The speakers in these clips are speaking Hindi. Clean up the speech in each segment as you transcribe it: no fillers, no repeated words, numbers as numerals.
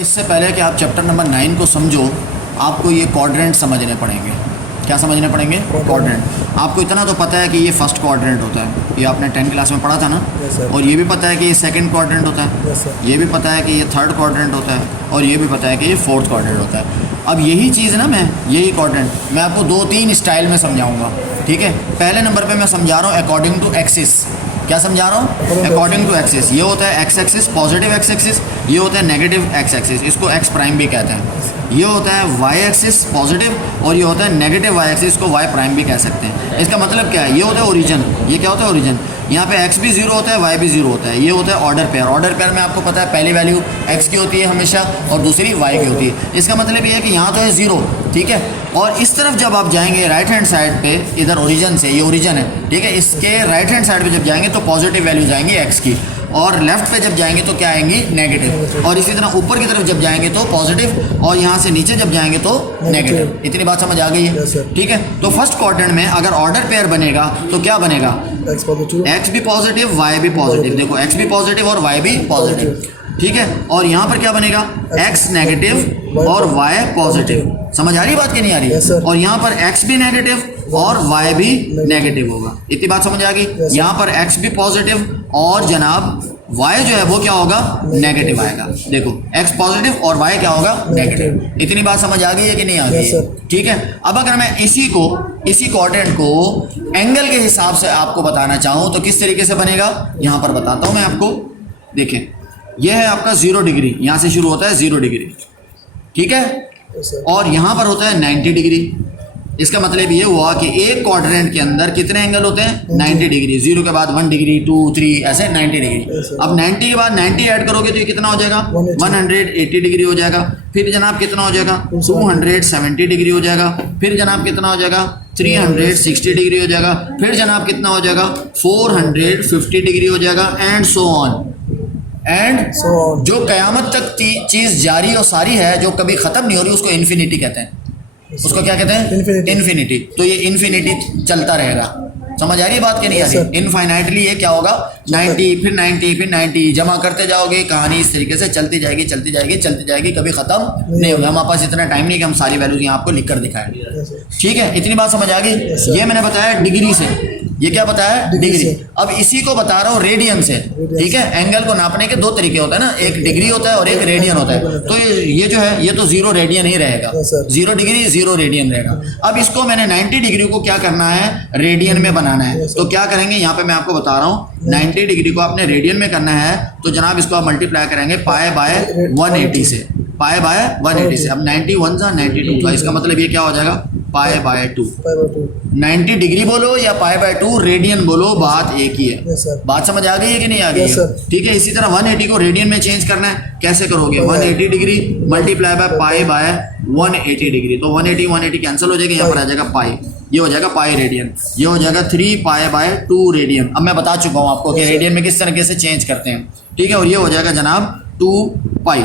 इससे पहले कि आप चैप्टर नंबर 9 को समझो, आपको ये क्वाड्रेंट समझने पड़ेंगे। क्या समझने पड़ेंगे? क्वाड्रेंट। आपको इतना तो पता है कि ये फर्स्ट क्वाड्रेंट होता है, ये आपने 10 क्लास में पढ़ा था ना। और ये भी पता है कि ये सेकंड क्वाड्रेंट होता है। ये भी पता है कि ये थर्ड क्वाड्रेंट होता है, और ये भी पता है कि ये फोर्थ क्वाड्रेंट होता है। अब यही चीज़ ना, यही क्वाड्रेंट मैं आपको 2-3 स्टाइल में समझाऊँगा, ठीक है। पहले नंबर पर मैं समझा रहा हूँ अकॉर्डिंग टू एक्सिस। क्या समझा रहा हूँ? According to axis. ये होता है X axis, positive X axis. ये होता है नेगेटिव एक्स एक्सिस, इसको एक्स प्राइम भी कहते हैं। ये होता है वाई एक्सिस पॉजिटिव, और ये होता है नेगेटिव वाई एक्सिस, इसको वाई प्राइम भी कह सकते हैं। इसका मतलब क्या है? ये होता है ओरिजिन। ये क्या होता है? ओरिजिन। यहाँ पे एक्स भी जीरो होता है, वाई भी जीरो होता है। ये होता है ऑर्डर पेयर। ऑर्डर पेयर में आपको पता है पहली वैल्यू एक्स की होती है हमेशा, और दूसरी वाई की होती है। इसका मतलब ये है कि यहाँ तो है जीरो, ठीक है। और इस तरफ जब आप जाएंगे राइट हैंड साइड पे, इधर ओरिजिन से, ये ओरिजिन है, ठीक है, इसके राइट हैंड साइड पे जब जाएंगे तो पॉजिटिव वैल्यू जाएंगी एक्स की, और लेफ्ट पे जब जाएंगे तो क्या आएंगी? नेगेटिव। और इसी तरह ऊपर की तरफ जब जाएंगे तो पॉजिटिव, और यहाँ से नीचे जब जाएंगे तो नेगेटिव। इतनी बात समझ आ गई है? ठीक है। तो फर्स्ट क्वाड्रेंट में अगर ऑर्डर पेयर बनेगा तो क्या बनेगा? एक्स भी पॉजिटिव, वाई भी पॉजिटिव। देखो, एक्स भी पॉजिटिव और वाई भी पॉजिटिव, ठीक है। और यहाँ पर क्या बनेगा? एक्स नेगेटिव और वाई पॉजिटिव। समझ आ रही बात कि नहीं आ रही? और यहाँ पर एक्स भी नेगेटिव और वाई भी नेगेटिव होगा। इतनी बात समझ आ गई? यहाँ पर एक्स भी पॉजिटिव और जनाब वाई जो है वो क्या होगा? नेगेटिव आएगा। देखो, एक्स पॉजिटिव और वाई क्या होगा? नेगेटिव। इतनी बात समझ आ गई है कि नहीं आ गई? ठीक है। अब अगर मैं इसी क्वाड्रेंट को एंगल के हिसाब से आपको बताना चाहूँ तो किस तरीके से बनेगा, यहाँ पर बताता हूँ मैं आपको। देखें, यह है आपका 0 डिग्री, यहाँ से शुरू होता है 0 डिग्री, ठीक है, और यहाँ पर होता है 90 डिग्री। इसका मतलब ये हुआ कि एक क्वाड्रेंट के अंदर कितने एंगल होते हैं? 90 डिग्री। 0 के बाद 1 डिग्री, 2, 3, ऐसे 90 डिग्री। अब 90 के बाद 90 ऐड करोगे तो ये कितना हो जाएगा? 180 डिग्री हो जाएगा। फिर जनाब कितना हो जाएगा? 270 डिग्री हो जाएगा। फिर जनाब कितना हो जाएगा? 360 डिग्री हो जाएगा। फिर जनाब कितना हो जाएगा? 450 डिग्री हो जाएगा, एंड सो ऑन। एंड जो कयामत तक चीज़ जारी और सारी है, जो कभी ख़त्म नहीं हो रही, उसको इन्फिनिटी कहते हैं। उसको क्या कहते हैं? इन्फिनिटी। तो ये इन्फिनिटी चलता रहेगा। समझ आ रही है बात कि नहीं आ रही? इनफाइनाइटली ये क्या होगा? 90, फिर 90, फिर 90, जमा करते जाओगे, कहानी इस तरीके से चलती जाएगी, चलती जाएगी, चलती जाएगी, कभी खत्म नहीं होगा। हमारे पास इतना टाइम नहीं कि हम सारी वैल्यूज यहाँ आपको लिख कर दिखाएं, ठीक है। इतनी बात समझ आ गई? ये मैंने बताया डिग्री से। ये क्या बताया? डिग्री। अब इसी को बता रहा हूँ रेडियन से, ठीक है। एंगल को नापने के 2 तरीके होते हैं ना, एक डिग्री होता है और एक रेडियन होता है। तो ये जो है ये तो 0 रेडियन ही रहेगा, 0 डिग्री 0 रेडियन रहेगा। अब इसको मैंने 90 डिग्री को क्या करना है? रेडियन में बनाना है। तो क्या करेंगे? यहाँ पे मैं आपको बता रहा हूँ, 90 डिग्री को आपने रेडियन में करना है तो जनाब इसको आप मल्टीप्लाई करेंगे पाई बाय 180 से, पाई बाय 180 से। अब 91 सा 92, तो इसका मतलब ये क्या हो जाएगा? Pi by 2। 90 डिग्री बोलो या पाई बाय 2 रेडियन बोलो, बात एक ही है। बात समझ आ गई है कि नहीं आ गई है? ठीक है। इसी तरह 180 को रेडियन में चेंज करना है। कैसे करोगे? 180 degree multiply by pi by 180 degree, तो 180 कैंसिल हो जाएगा, यहाँ पर आ जाएगा पाई, ये हो जाएगा पाई रेडियन, ये हो जाएगा 3 पाई बाय 2 रेडियन। अब मैं बता चुका हूँ आपको कि रेडियन में किस तरीके से चेंज करते हैं, ठीक है। और ये हो जाएगा जनाब 2 पाई।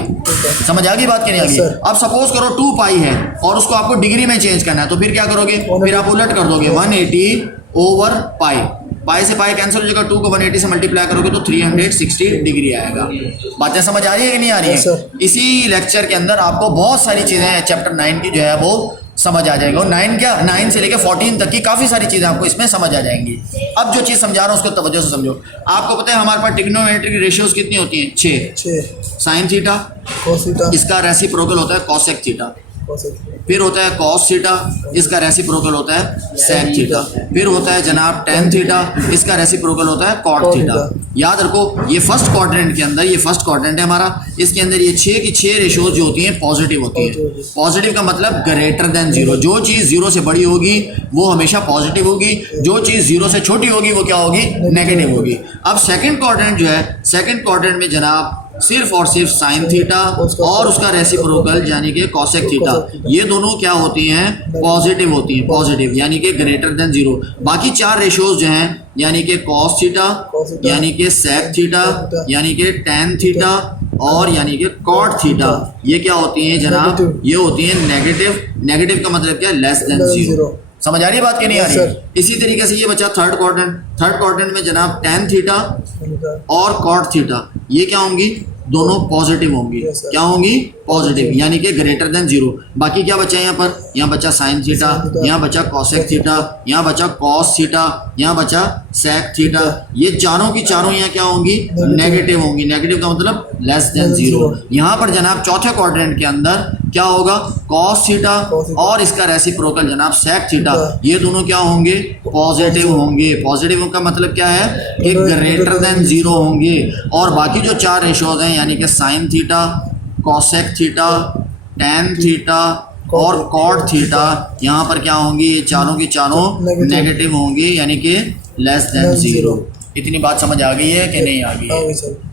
समझ आ गई बात कि नहीं आ गई? अब सपोज करो 2 पाई है और उसको आपको डिग्री में चेंज करना है, तो फिर क्या करोगे? फिर आप उलट कर दोगे, 180 ओवर पाई, पाई से पाई कैंसिल हो जाएगा, 2 को 180 से मल्टीप्लाई करोगे तो 360 डिग्री आएगा। बातें समझ आ रही है कि नहीं आ रही है? इसी लेक्चर के अंदर आपको बहुत सारी चीज़ें चैप्टर 9 की जो है वो समझ आ जाएगा। और 9 से लेकर 14 तक की काफ़ी सारी चीज़ें आपको इसमें समझ आ जाएंगी। अब जो चीज़ समझा रहा हूँ उसको तवज्जो से समझो। आपको पता है हमारे पास ट्रिग्नोमेट्रिक रेशियोज कितनी होती हैं? 6। साइन थीटा, इसका रेसिप्रोकल होता है कॉसेक थीटा। फिर होता है कॉस थीटा, इसका रेसिप्रोकल होता है सेक थीटा। फिर होता है जनाब टेन थीटा, इसका रेसिप्रोकल होता है कॉट थीटा। याद रखो, ये फर्स्ट क्वाड्रेंट के अंदर, ये फर्स्ट क्वाड्रेंट है हमारा, इसके अंदर ये 6 की 6 रेशियोज जो होती हैं पॉजिटिव होती है। पॉजिटिव का मतलब ग्रेटर देन 0। जो चीज़ 0 से बड़ी होगी वो हमेशा पॉजिटिव होगी, जो चीज़ 0 से छोटी होगी वो क्या होगी? नेगेटिव होगी। अब सेकेंड क्वाड्रेंट जो है, सेकेंड क्वाड्रेंट में जनाब सिर्फ और सिर्फ साइन थीटा और उसका रेसिप्रोकल यानी कि कॉसेक थीटा, ये दोनों क्या होती हैं? पॉजिटिव होती हैं, पॉजिटिव यानी कि ग्रेटर देन 0। बाकी 4 रेशियोज जो हैं यानी कि कॉस थीटा, यानी कि सेक थीटा, यानी कि टेन थीटा और यानी कि कॉट थीटा, ये क्या होती हैं जनाब? ये होती हैं नेगेटिव। नेगेटिव का मतलब क्या है? Less than 0। समझ आ रही है बात कि नहीं आ रही है? इसी तरीके से ये बचा थर्ड क्वाड्रेंट। थर्ड क्वाड्रेंट में जनाब टेन थीटा और कॉट थीटा, ये क्या होंगी? दोनों पॉजिटिव होंगी। Yes, sir. क्या होंगी? पॉजिटिव, यानी कि ग्रेटर देन जीरो। बाकी क्या बचा है यहाँ पर? यहाँ बचा साइन थीटा, यहाँ बचा कॉसेक थीटा, यहाँ बचा कॉस थीटा, यहाँ बचा सेक थीटा। ये चारों की चारों यहाँ क्या होंगी? नेगेटिव होंगी। नेगेटिव का मतलब लेस देन जीरो। यहाँ पर जनाब चौथे क्वाड्रेंट के अंदर क्या होगा? कॉस थीटा और इसका रेसिप्रोकल जनाब सेक थीटा, ये दोनों क्या होंगे? पॉजिटिव होंगे। पॉजिटिव का मतलब क्या है कि ग्रेटर देन जीरो होंगे। और बाकी जो चार रेशोज हैं यानी कि sine theta, cosec theta, tan theta और कॉट थीटा, यहाँ पर क्या होंगी? ये चारों की चारों नेगेटिव होंगी, यानी कि लेस देन जीरो। इतनी बात समझ आ गई है कि नहीं आ गई है? हाँ सर।